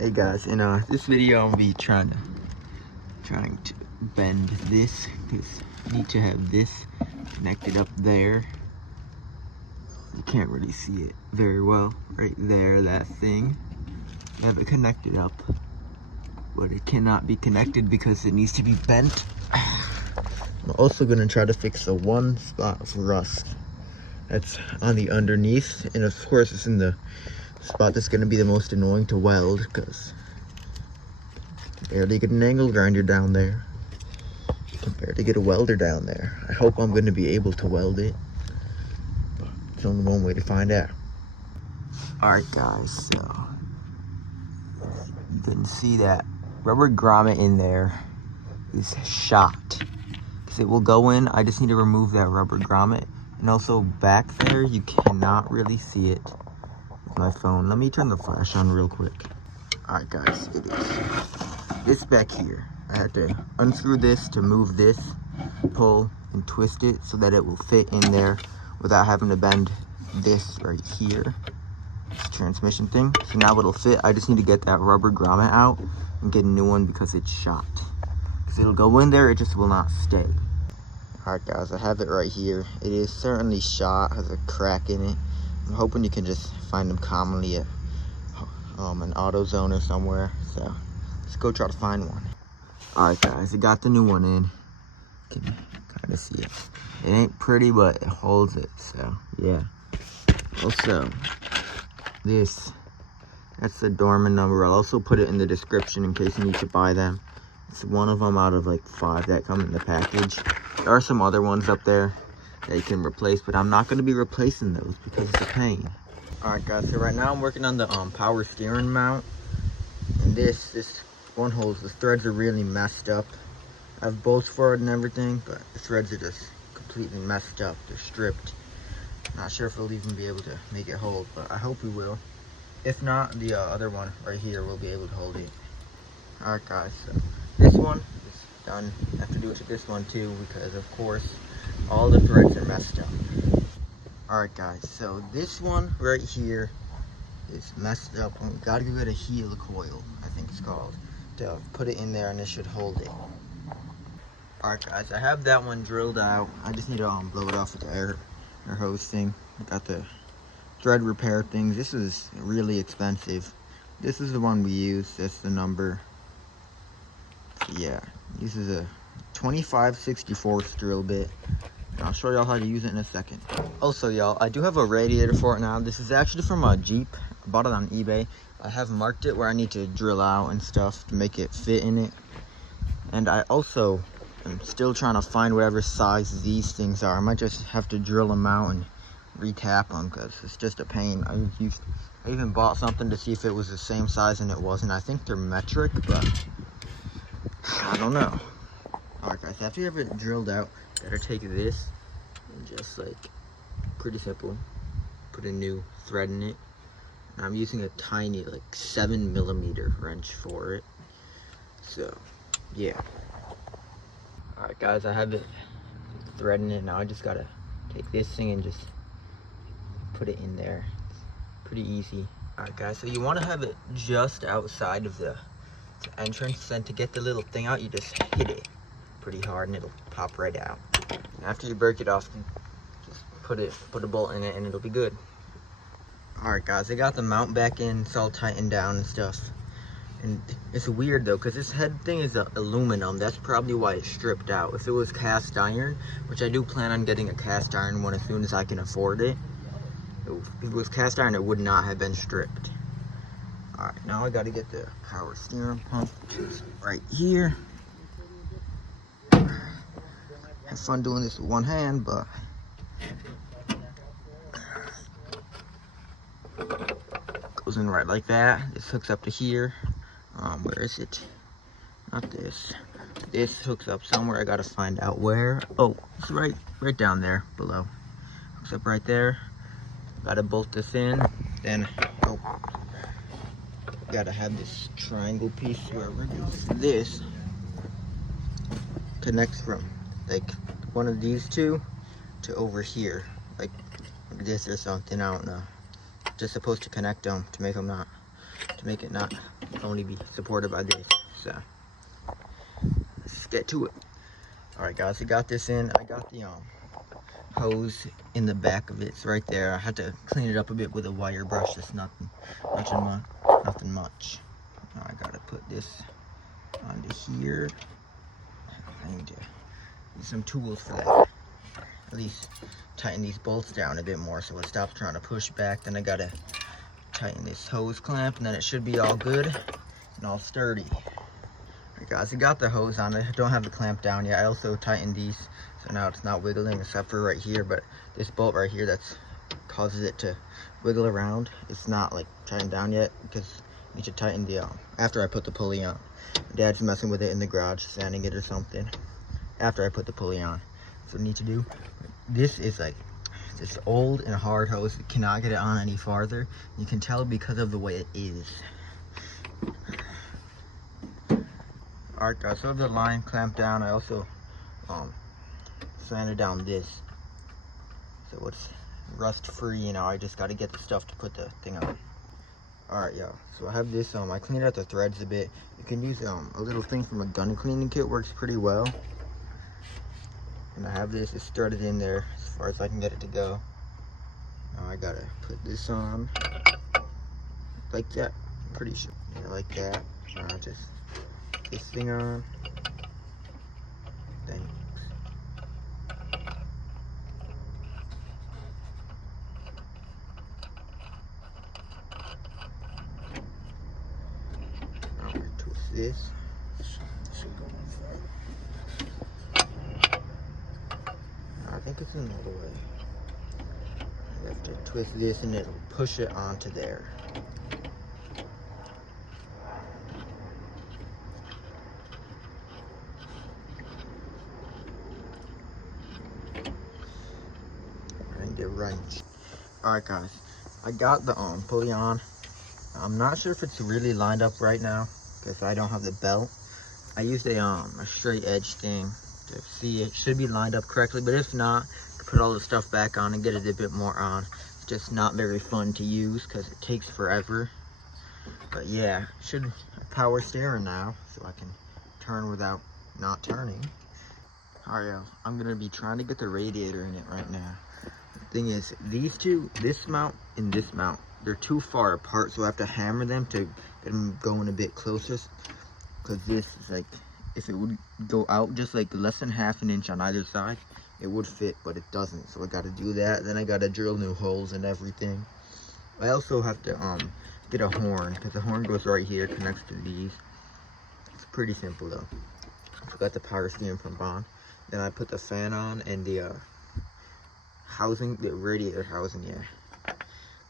Hey guys, in this video I'll be trying to bend this because I need to have this connected up there. You can't really see it very well right there, that thing. I have it connected up, but it cannot be connected because it needs to be bent. I'm also gonna try to fix the one spot of rust that's on the underneath, and of course it's in the spot that's going to be the most annoying to weld because you can barely get an angle grinder down there. You can barely get a welder down there. I hope I'm going to be able to weld it, but it's only one way to find out. Alright guys, so you can see that rubber grommet in there is shot because it will go in. I just need to remove that rubber grommet, and also back there you cannot really see it. My phone. Let me turn the flash on real quick. Alright guys, it is this back here. I had to unscrew this to move this, pull and twist it so that it will fit in there without having to bend this right here, this transmission thing. So now it'll fit. I just need to get that rubber grommet out and get a new one because it's shot. Because it'll go in there, it just will not stay. Alright guys, I have it right here. It is certainly shot, has a crack in it. I'm hoping you can just find them commonly at an AutoZone or somewhere. So let's go try to find one. Alright guys, I got the new one in. You can kind of see it. It ain't pretty, but it holds it. So yeah. Also, that's the Dorman number. I'll also put it in the description in case you need to buy them. It's one of them out of like 5 that come in the package. There are some other ones up there that you can replace, but I'm not going to be replacing those because it's a pain. Alright guys, so right now I'm working on the power steering mount, and this one hole, the threads are really messed up. I have bolts for it and everything, but the threads are just completely messed up. They're stripped. Not sure if we'll even be able to make it hold, but I hope we will. If not, the other one right here will be able to hold it. Alright guys, so this one is done. I have to do it to this one too because of course all the threads are messed up. Alright guys, so this one right here is messed up, and we gotta get rid of heel coil, I think it's called, to put it in there, and it should hold it. Alright guys, I have that one drilled out. I just need to blow it off with the air hose thing. I got the thread repair things. This is really expensive. This is the one we use. That's the number. So yeah, this is a 25/64 drill bit. I'll show y'all how to use it in a second. Also y'all, I do have a radiator for it now. This is actually from a Jeep. I bought it on eBay. I have marked it where I need to drill out and stuff to make it fit in it. And I also am still trying to find whatever size these things are. I might just have to drill them out and retap them because it's just a pain. I even bought something to see if it was the same size, and it wasn't. I think they're metric, but I don't know. Alright guys, after you have it drilled out, you gotta take this and just like, pretty simple, put a new thread in it. And I'm using a tiny like 7mm wrench for it. So yeah. Alright guys, I have it threading it now. I just gotta take this thing and just put it in there. It's pretty easy. Alright guys, so you want to have it just outside of the entrance, and to get the little thing out you just hit it pretty hard and it'll pop right out. And after you break it off, just put a bolt in it and it'll be good. Alright guys, I got the mount back in. It's all tightened down and stuff. And it's weird though, because this head thing is aluminum. That's probably why it's stripped out. If it was cast iron, which I do plan on getting a cast iron one as soon as I can afford it. If it was cast iron, it would not have been stripped. Alright, now I gotta get the power steering pump, which is right here. Have fun doing this with one hand, but goes in right like that. This hooks up to here. Where is it? Not this. This hooks up somewhere. I gotta find out where. Oh, it's right down there below. Hooks up right there. Gotta bolt this in. Then gotta have this triangle piece wherever it goes. This connects from like one of these two to over here, like this or something. I don't know. Just supposed to connect them to make them not to make it not only be supported by this. So let's get to it. All right, guys, I got this in. I got the hose in the back of it. It's right there. I had to clean it up a bit with a wire brush. It's nothing much. Now I gotta put this onto here. I need to use some tools for that. At least tighten these bolts down a bit more so it stops trying to push back. Then I gotta tighten this hose clamp, and then it should be all good and all sturdy. Alright guys, I got the hose on. I don't have the clamp down yet. I also tightened these, so now it's not wiggling except for right here, but this bolt right here that's causes it to wiggle around, it's not like tightened down yet, because you should tighten the after I put the pulley on. My dad's messing with it in the garage, sanding it or something after I put the pulley on. That's what I need to do. This is like this old and hard hose. You cannot get it on any farther. You can tell because of the way it is. Alright guys, so I have the line clamped down. I also sanded down this so it's rust free. You know, I just got to get the stuff to put the thing on. Alright y'all, so I have this, I cleaned out the threads a bit. You can use a little thing from a gun cleaning kit, works pretty well. And I have this, it's threaded in there as far as I can get it to go. Now I gotta put this on like that, I'm pretty sure. Yeah, like that. Now just this thing on. Thanks. Now I'm gonna twist this. Should go inside. I think it's another way. You have to twist this and it'll push it onto there. Wrench. Alright guys, I got the pulley on. I'm not sure if it's really lined up right now because I don't have the belt. I used a straight edge thing to see it should be lined up correctly, but if not, put all the stuff back on and get it a bit more on. It's just not very fun to use because it takes forever. But yeah, should have power steering now so I can turn without not turning. Alright, I'm gonna be trying to get the radiator in it right now. Thing is, these two, this mount and this mount, they're too far apart, so I have to hammer them to get them going a bit closer. Because this is like, if it would go out just like less than half an inch on either side, it would fit, but it doesn't. So I got to do that. Then I got to drill new holes and everything. I also have to get a horn, because the horn goes right here, connects to these. It's pretty simple though. I forgot the power steering from Bond. Then I put the fan on and the housing, the radiator housing, yeah.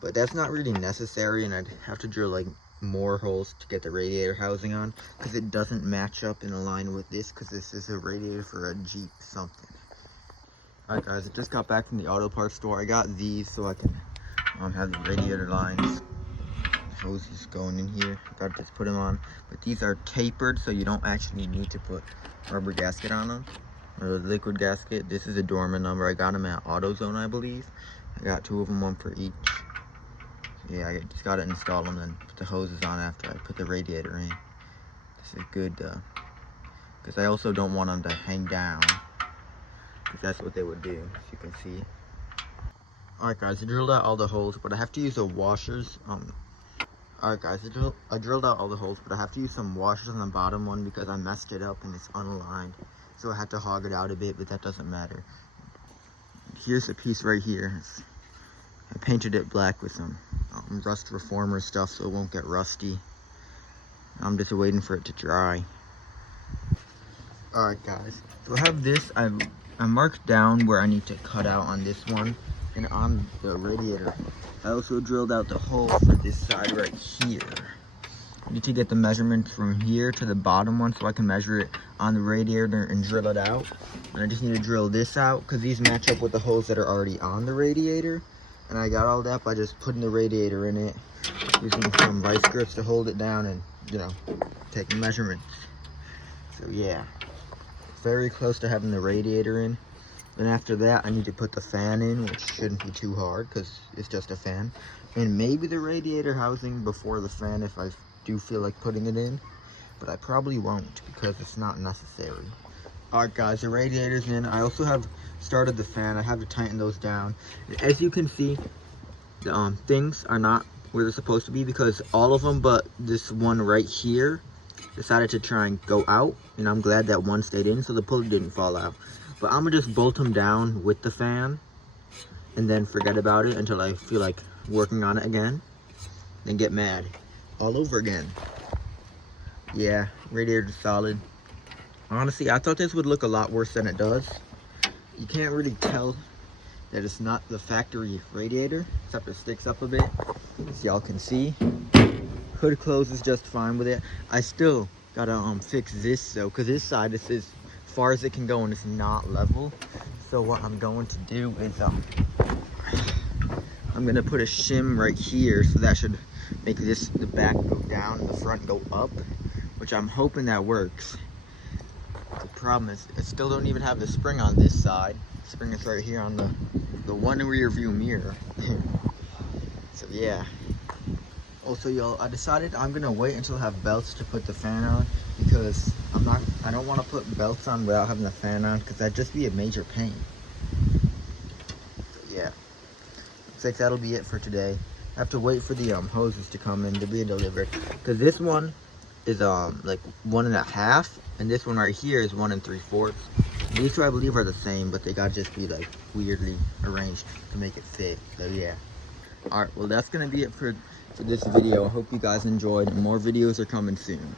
But that's not really necessary, and I'd have to drill like more holes to get the radiator housing on, because it doesn't match up and align with this, because this is a radiator for a Jeep something. Alright guys, I just got back from the auto parts store. I got these so I can have the radiator lines, hoses going in here. I gotta just put them on, but these are tapered, so you don't actually need to put rubber gasket on them, or a liquid gasket. This is a Dorman number. I got them at AutoZone, I believe. I got 2 of them, 1 for each. Yeah, I just gotta install them and put the hoses on after I put the radiator in. This is good, because I also don't want them to hang down, because that's what they would do, as you can see. Alright guys, I drilled out all the holes, but I have to use the washers. Alright guys, I drilled out all the holes, but I have to use some washers on the bottom one because I messed it up and it's unaligned. So I had to hog it out a bit, but that doesn't matter. Here's a piece right here. I painted it black with some rust reformer stuff so it won't get rusty. I'm just waiting for it to dry. Alright guys, so I have this. I marked down where I need to cut out on this one and on the radiator. I also drilled out the hole for this side right here. I need to get the measurements from here to the bottom one so I can measure it on the radiator and drill it out. And I just need to drill this out because these match up with the holes that are already on the radiator. And I got all that by just putting the radiator in it, using some vice grips to hold it down and, you know, taking measurements. So yeah, very close to having the radiator in. Then after that, I need to put the fan in, which shouldn't be too hard because it's just a fan. and maybe the radiator housing before the fan if I do feel like putting it in, but I probably won't because it's not necessary. Alright guys, the radiator's in. I also have started the fan. I have to tighten those down. As you can see, the things are not where they're supposed to be because all of them but this one right here decided to try and go out, and I'm glad that one stayed in so the pulley didn't fall out. But I'm gonna just bolt them down with the fan and then forget about it until I feel like working on it again, then get mad all over again. Yeah, radiator's solid. Honestly, I thought this would look a lot worse than it does. You can't really tell that it's not the factory radiator, except it sticks up a bit, as y'all can see. Hood closes just fine with it. I still gotta fix this though, because this side is as far as it can go and it's not level. So what I'm going to do is I'm gonna put a shim right here, so that should make the back go down and the front go up, which I'm hoping that works. The problem is I still don't even have the spring on this side. The spring is right here on the one rear view mirror. So yeah. Also y'all, I decided I'm gonna wait until I have belts to put the fan on, because I don't want to put belts on without having the fan on, because that'd just be a major pain. So yeah, looks like that'll be it for today. I have to wait for the hoses to come in to be delivered, because this one is like 1.5, and this one right here is 1 3/4. These two I believe are the same, but they gotta just be like weirdly arranged to make it fit. So yeah. Alright, well that's gonna be it for this video. I hope you guys enjoyed, and more videos are coming soon.